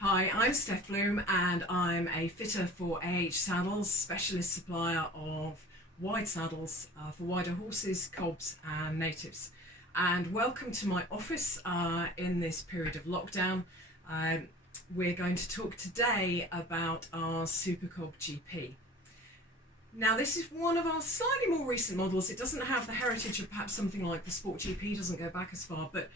Hi, I'm Steph Bloom and I'm a fitter for saddles, specialist supplier of wide saddles for wider horses, cobs and natives. And welcome to my office in this period of lockdown. Um, we're going to talk today about our Supercob GP. Now this is one of our slightly more recent models. It doesn't have the heritage of perhaps something like the Sport GP, doesn't go back as far, but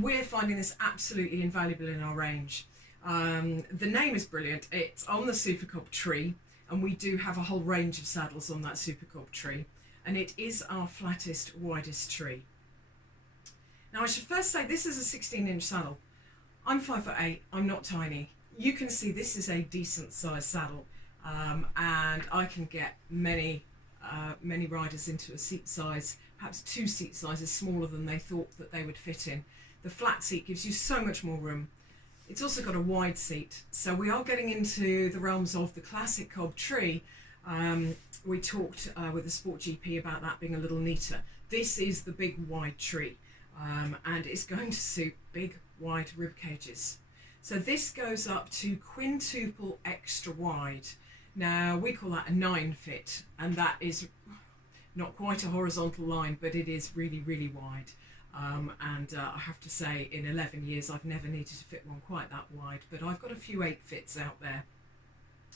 we're finding this absolutely invaluable in our range. The name is brilliant. It's on the Supercob tree, and we do have a whole range of saddles on that Supercob tree, and it is our flattest, widest tree. Now I should first say this is a 16-inch saddle. I'm 5'8", I'm not tiny. You can see this is a decent sized saddle, and I can get many riders into a seat size, perhaps 2 seat sizes smaller than they thought that they would fit in. The flat seat gives you so much more room. It's also got a wide seat, so we are getting into the realms of the classic cob tree. We talked with the Sport GP about that being a little neater. This is the big wide tree, and it's going to suit big wide rib cages. So this goes up to quintuple extra wide. Now we call that a 9 fit, and that is not quite a horizontal line, but it is really, really wide. I have to say, in 11 years, I've never needed to fit one quite that wide, but I've got a few 8 fits out there,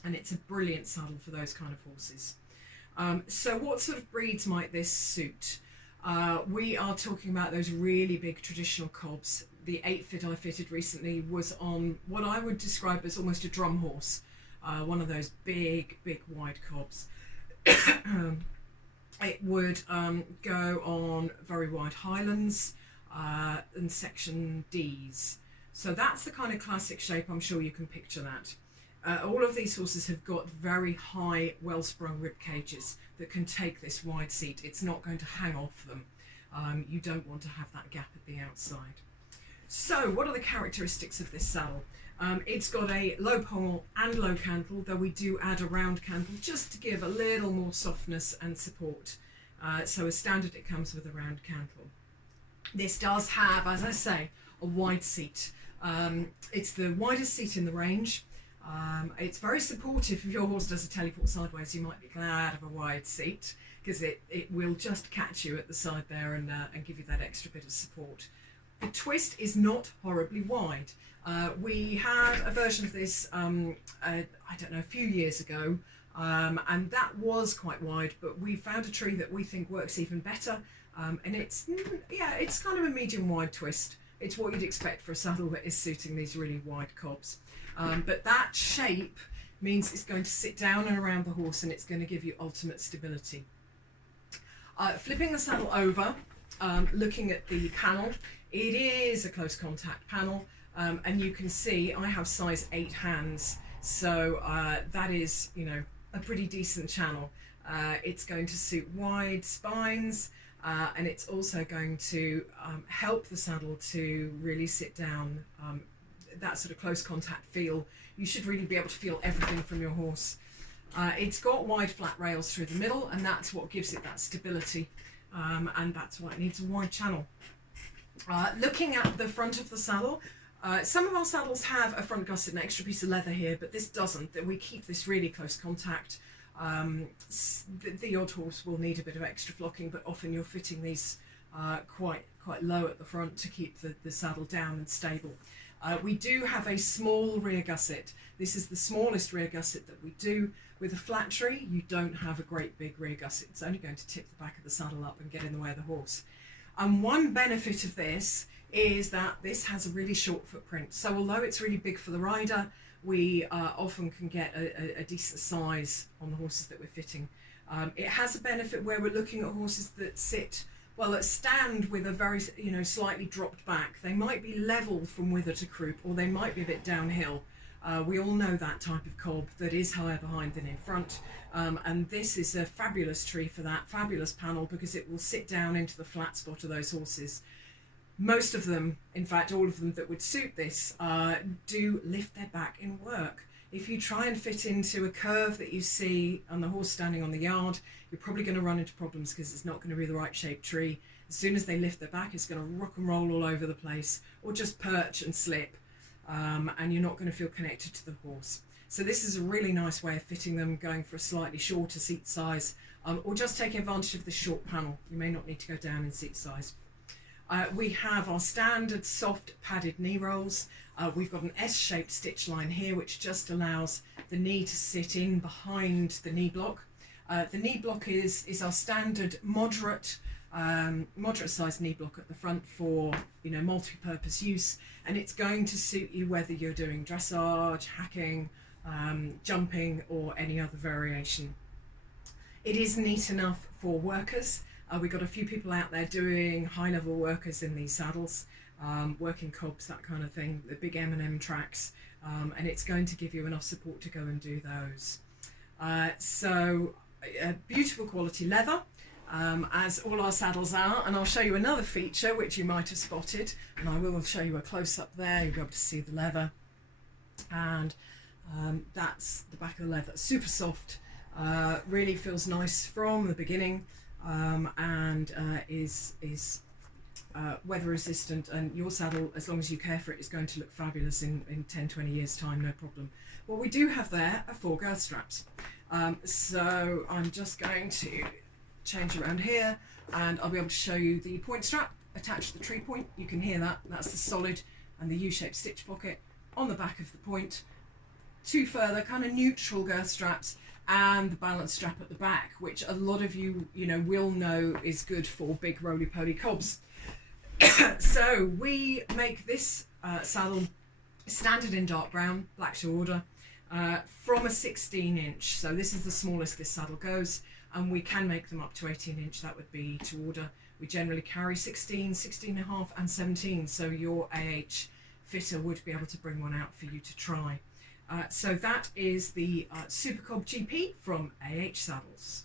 and it's a brilliant saddle for those kind of horses. So what sort of breeds might this suit? We are talking about those really big traditional cobs. The 8 fit I fitted recently was on what I would describe as almost a drum horse, one of those big, big wide cobs. It would go on very wide highlands and section Ds. So that's the kind of classic shape. I'm sure you can picture that. All of these horses have got very high, well-sprung rib cages that can take this wide seat. It's not going to hang off them. You don't want to have that gap at the outside. So what are the characteristics of this saddle? It's got a low pommel and low cantle, though we do add a round cantle just to give a little more softness and support. So as standard it comes with a round cantle. This does have, as I say, a wide seat. It's the widest seat in the range. It's very supportive. If your horse does a teleport sideways, you might be glad of a wide seat, because it will just catch you at the side there and give you that extra bit of support. The twist is not horribly wide. We had a version of this, I don't know, a few years ago, and that was quite wide, but we found a tree that we think works even better, and it's kind of a medium wide twist. It's what you'd expect for a saddle that is suiting these really wide cobs. But that shape means it's going to sit down and around the horse, and it's going to give you ultimate stability. Flipping the saddle over, looking at the panel, it is a close contact panel, and you can see I have size 8 hands, so that is, a pretty decent channel. It's going to suit wide spines, and it's also going to help the saddle to really sit down. That sort of close contact feel, you should really be able to feel everything from your horse. It's got wide flat rails through the middle, and that's what gives it that stability, and that's why it needs a wide channel. Looking at the front of the saddle, some of our saddles have a front gusset, an extra piece of leather here, but this doesn't. That we keep this really close contact. The odd horse will need a bit of extra flocking, but often you're fitting these quite low at the front to keep the saddle down and stable. We do have a small rear gusset. This is the smallest rear gusset that we do. With a flat tree, you don't have a great big rear gusset. It's only going to tip the back of the saddle up and get in the way of the horse. And one benefit of this is that this has a really short footprint. So although it's really big for the rider, we often can get a decent size on the horses that we're fitting. It has a benefit where we're looking at horses that stand with a very, slightly dropped back. They might be level from wither to croup, or they might be a bit downhill. We all know that type of cob that is higher behind than in front, and this is a fabulous tree for that, fabulous panel, because it will sit down into the flat spot of those horses. Most of them, in fact all of them that would suit this, do lift their back in work. If you try and fit into a curve that you see on the horse standing on the yard, you're probably going to run into problems because it's not going to be the right shaped tree. As soon as they lift their back, it's going to rock and roll all over the place, or just perch and slip. and you're not going to feel connected to the horse. So this is a really nice way of fitting them, going for a slightly shorter seat size, or just taking advantage of the short panel. You may not need to go down in seat size. We have our standard soft padded knee rolls. We've got an S-shaped stitch line here, which just allows the knee to sit in behind the knee block. The knee block is our standard moderate sized knee block at the front for, you know, multi-purpose use, and it's going to suit you whether you're doing dressage, hacking, jumping, or any other variation. It is neat enough for workers. We've got a few people out there doing high-level workers in these saddles, working cobs, that kind of thing, the big M&M tracks, and it's going to give you enough support to go and do those. So beautiful quality leather, as all our saddles are, and I'll show you another feature which you might have spotted, and I will show you a close-up there. You'll be able to see the leather, and that's the back of the leather. Super soft, really feels nice from the beginning, and is weather resistant, and your saddle, as long as you care for it, is going to look fabulous in 10-20 years time, no problem. What we do have there are 4 girth straps, so I'm just going to change around here, and I'll be able to show you the point strap attached to the tree point. You can hear that, that's the solid and the U-shaped stitch pocket on the back of the point. 2 further kind of neutral girth straps, and the balance strap at the back, which a lot of you will know is good for big roly-poly cobs. So we make this saddle standard in dark brown, black to order, from a 16-inch. So this is the smallest this saddle goes, and we can make them up to 18-inch. That would be to order. We generally carry 16, 16.5 and 17, so your AH fitter would be able to bring one out for you to try. So that is the Supercob GP from AH Saddles.